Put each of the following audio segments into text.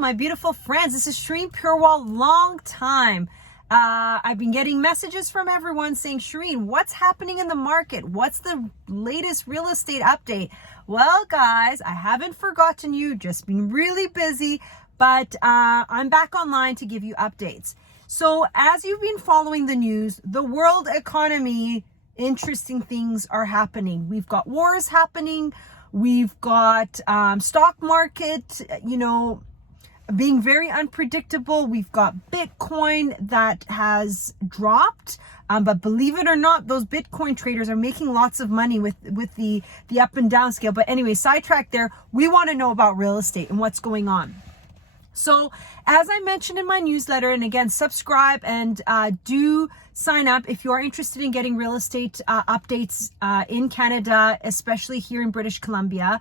My beautiful friends, this is Shirin Purewal. Long time. I've been getting messages from everyone saying, Shirin, what's happening in the market? What's the latest real estate update? Well, guys, I haven't forgotten you, just been really busy, but I'm back online to give you updates. So as you've been following the news, the world economy, interesting things are happening. We've got wars happening. We've got stock market, being very unpredictable. We've got Bitcoin that has dropped, but believe it or not, those Bitcoin traders are making lots of money with the up and down scale. But anyway, sidetrack there. We want to know about real estate and what's going on. So as I mentioned in my newsletter, and again, subscribe and do sign up if you are interested in getting real estate updates in Canada, especially here in British Columbia.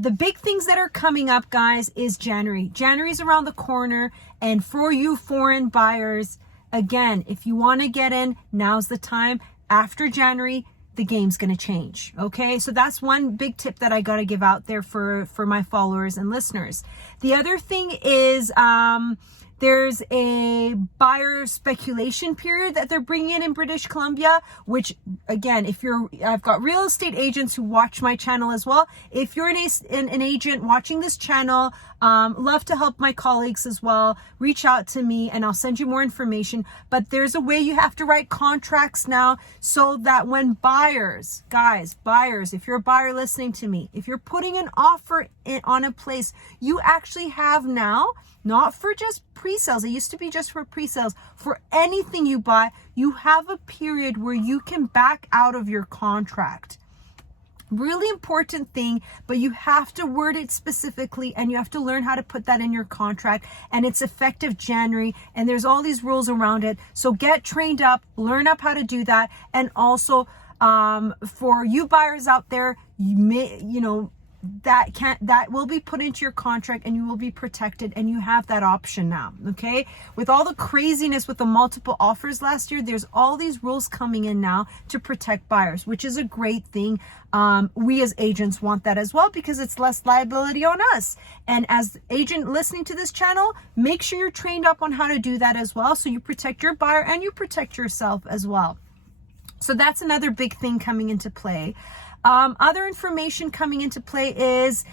The big things that are coming up, guys, is January. January's around the corner. And for you foreign buyers, again, if you want to get in, now's the time. After January, the game's going to change. Okay, so that's one big tip that I got to give out there for my followers and listeners. The other thing is there's a buyer speculation period that they're bringing in British Columbia, which again, I've got real estate agents who watch my channel as well. If you're an agent watching this channel, love to help my colleagues as well. Reach out to me and I'll send you more information. But there's a way you have to write contracts now so that when buyers, if you're a buyer listening to me, if you're putting an offer on a place, you actually have now, not for just pre-sales, it used to be just for pre-sales, for anything you buy, you have a period where you can back out of your contract. Really important thing, but you have to word it specifically and you have to learn how to put that in your contract, and it's effective January, and there's all these rules around it. So get trained up, learn up how to do that. And also for you buyers out there, that will be put into your contract and you will be protected, and you have that option now. Okay, with all the craziness with the multiple offers last year, there's all these rules coming in now to protect buyers, which is a great thing. We as agents want that as well because it's less liability on us. And as agent listening to this channel, make sure you're trained up on how to do that as well, so you protect your buyer and you protect yourself as well. So that's another big thing coming into play. Other information coming into play is,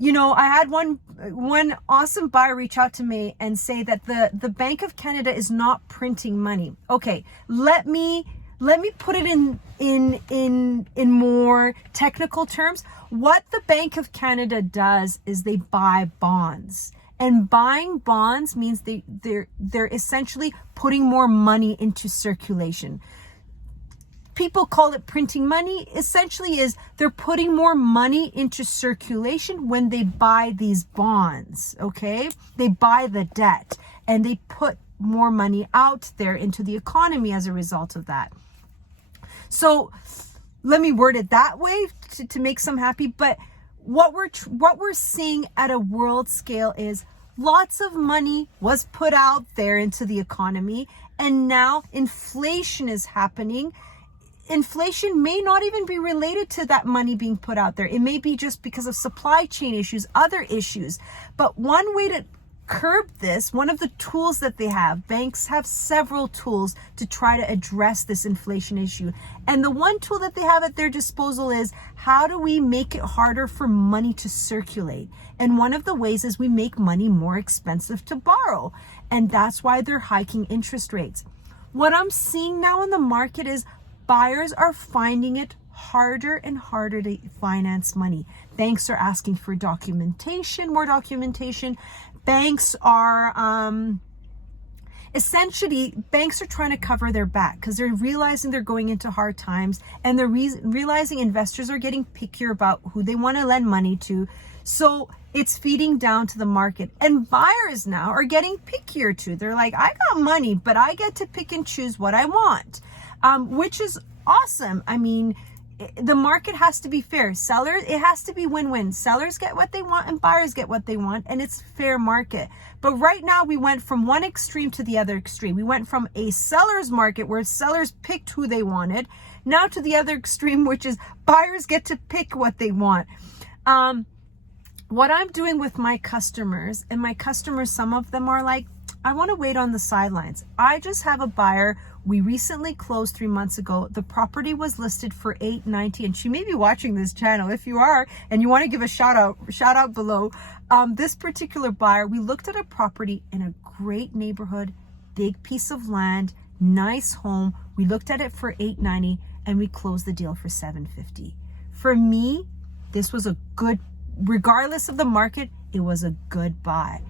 I had one awesome buyer reach out to me and say that the Bank of Canada is not printing money. Okay, let me put it in more technical terms. What the Bank of Canada does is they buy bonds. And buying bonds means they're essentially putting more money into circulation. People call it printing money. Essentially is they're putting more money into circulation when they buy these bonds, okay? They buy the debt and they put more money out there into the economy as a result of that. So let me word it that way to make some happy. But what we're seeing at a world scale is lots of money was put out there into the economy, and now inflation is happening. Inflation may not even be related to that money being put out there. It may be just because of supply chain issues, other issues. But one way to curb this, one of the tools that they have, banks have several tools to try to address this inflation issue. And the one tool that they have at their disposal is, how do we make it harder for money to circulate? And one of the ways is we make money more expensive to borrow. And that's why they're hiking interest rates. What I'm seeing now in the market is buyers are finding it harder and harder to finance money. Banks are asking for more documentation. Banks are essentially trying to cover their back because they're realizing they're going into hard times, and they're realizing investors are getting pickier about who they want to lend money to. So it's feeding down to the market, and buyers now are getting pickier too. They're like, I got money, but I get to pick and choose what I want. Which is awesome. I mean, the market has to be fair. It has to be win-win. Sellers get what they want and buyers get what they want, and it's fair market. But right now we went from one extreme to the other extreme. We went from a seller's market where sellers picked who they wanted, now to the other extreme, which is buyers get to pick what they want. what I'm doing with my customers, and my customers, some of them are like, I want to wait on the sidelines. I just have a buyer. We recently closed 3 months ago. The property was listed for $890, and she may be watching this channel. If you are and you want to give a shout out below. This particular buyer, we looked at a property in a great neighborhood, big piece of land, nice home. We looked at it for $890 and we closed the deal for $750. For me, this was a good, regardless of the market, it was a good buy.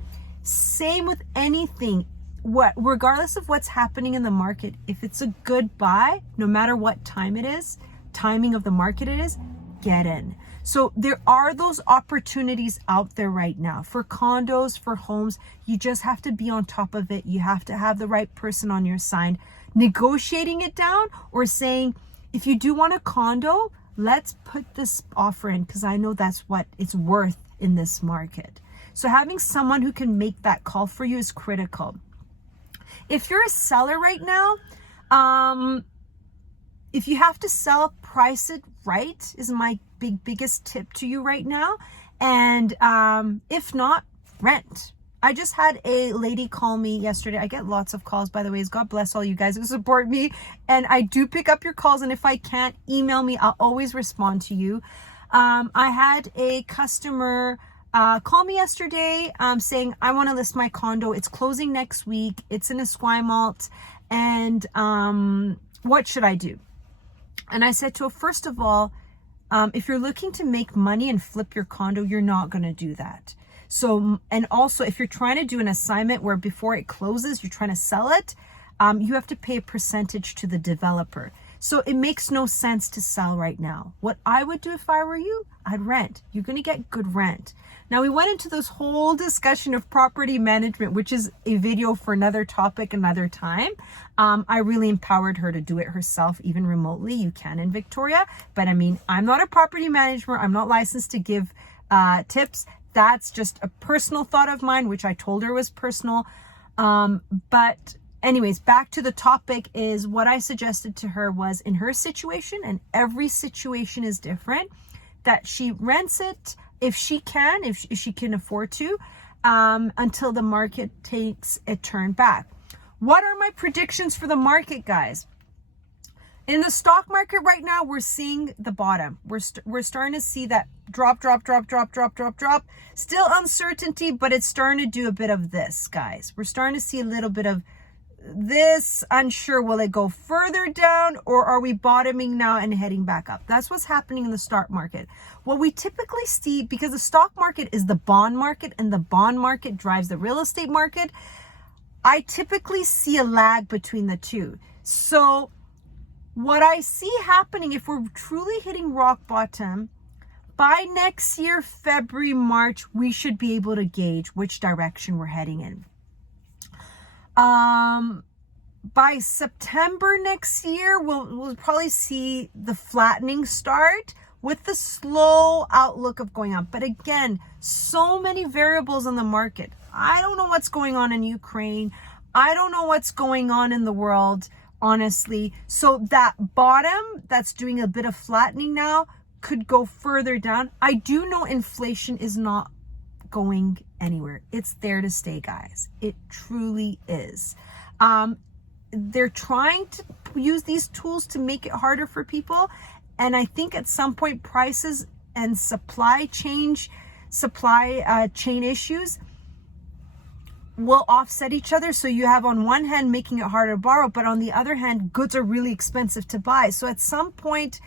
Same with anything, regardless of what's happening in the market, if it's a good buy, no matter what time it is, timing of the market it is, get in. So there are those opportunities out there right now for condos, for homes. You just have to be on top of it. You have to have the right person on your side, negotiating it down, or saying, if you do want a condo, let's put this offer in because I know that's what it's worth in this market. So having someone who can make that call for you is critical. If you're a seller right now, if you have to sell, price it right is my biggest tip to you right now. And if not, rent. I just had a lady call me yesterday. I get lots of calls, by the way. God bless all you guys who support me. And I do pick up your calls. And if I can't, email me. I'll always respond to you. I had a customer call me yesterday saying, I want to list my condo. It's closing next week. It's in Esquimalt. And what should I do? And I said to her, first of all, if you're looking to make money and flip your condo, you're not going to do that. So, and also if you're trying to do an assignment where before it closes, you're trying to sell it, you have to pay a percentage to the developer. So it makes no sense to sell right now. What I would do if I were you, I'd rent. You're going to get good rent. Now we went into this whole discussion of property management, which is a video for another topic, another time. I really empowered her to do it herself, even remotely. You can in Victoria, but I mean, I'm not a property manager. I'm not licensed to give tips. That's just a personal thought of mine, which I told her was personal. But anyways, back to the topic is what I suggested to her was in her situation, and every situation is different, that she rents it if she can, if she can afford to, until the market takes a turn back. What are my predictions for the market, guys? In the stock market right now, we're seeing the bottom. We're starting to see that drop. Still uncertainty, but it's starting to do a bit of this, guys. We're starting to see a little bit of this. Unsure, will it go further down or are we bottoming now and heading back up? That's what's happening in the stock market. What we typically see, because the stock market is the bond market and the bond market drives the real estate market, I typically see a lag between the two. So what I see happening, if we're truly hitting rock bottom, by next year, February, March, we should be able to gauge which direction we're heading in. By September next year, we'll probably see the flattening start with the slow outlook of going up. But again, so many variables in the market. I don't know what's going on in Ukraine. I don't know what's going on in the world, honestly. So that bottom that's doing a bit of flattening now could go further down. I do know inflation is not going anywhere. It's there to stay, guys. It truly is. They're trying to use these tools to make it harder for people. And I think at some point prices and supply chain issues will offset each other. So you have on one hand making it harder to borrow, but on the other hand, goods are really expensive to buy. So at some point,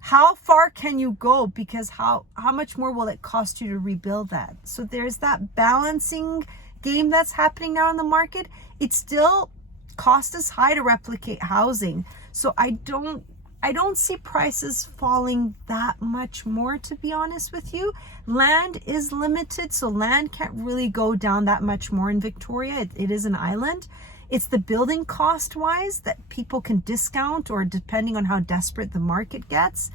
how far can you go? Because how much more will it cost you to rebuild that? So there's that balancing game that's happening now in the market. It still costs us high to replicate housing. So I don't see prices falling that much more, to be honest with you. Land is limited, so land can't really go down that much more in Victoria. It is an island. It's the building cost wise that people can discount, or depending on how desperate the market gets.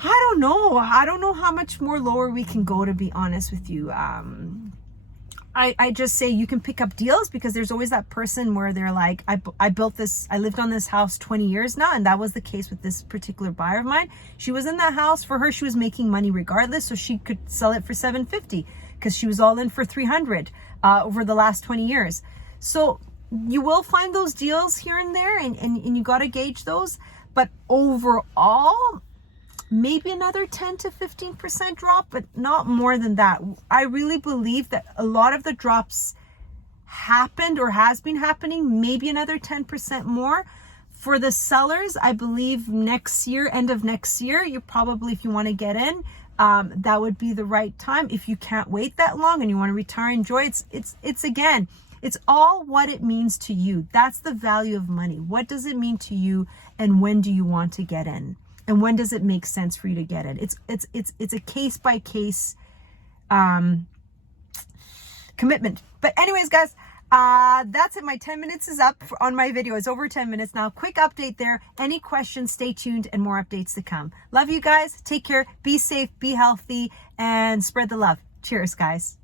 I don't know how much more lower we can go, to be honest with you. I just say you can pick up deals, because there's always that person where they're like, I built this, I lived on this house 20 years now. And that was the case with this particular buyer of mine. She was in that house. For her, she was making money regardless. So she could sell it for $750 because she was all in for $300 over the last 20 years. So you will find those deals here and there, and you got to gauge those. But overall, maybe another 10 to 15% drop, but not more than that. I really believe that a lot of the drops happened or has been happening, maybe another 10% more. For the sellers, I believe next year, end of next year, you probably, if you want to get in, that would be the right time. If you can't wait that long and you want to retire, enjoy, it's again, it's all what it means to you. That's the value of money. What does it mean to you, and when do you want to get in? And when does it make sense for you to get in? It's a case by case commitment. But anyways, guys, that's it. My 10 minutes is up on my video. It's over 10 minutes now. Quick update there. Any questions, stay tuned, and more updates to come. Love you guys. Take care. Be safe, be healthy, and spread the love. Cheers, guys.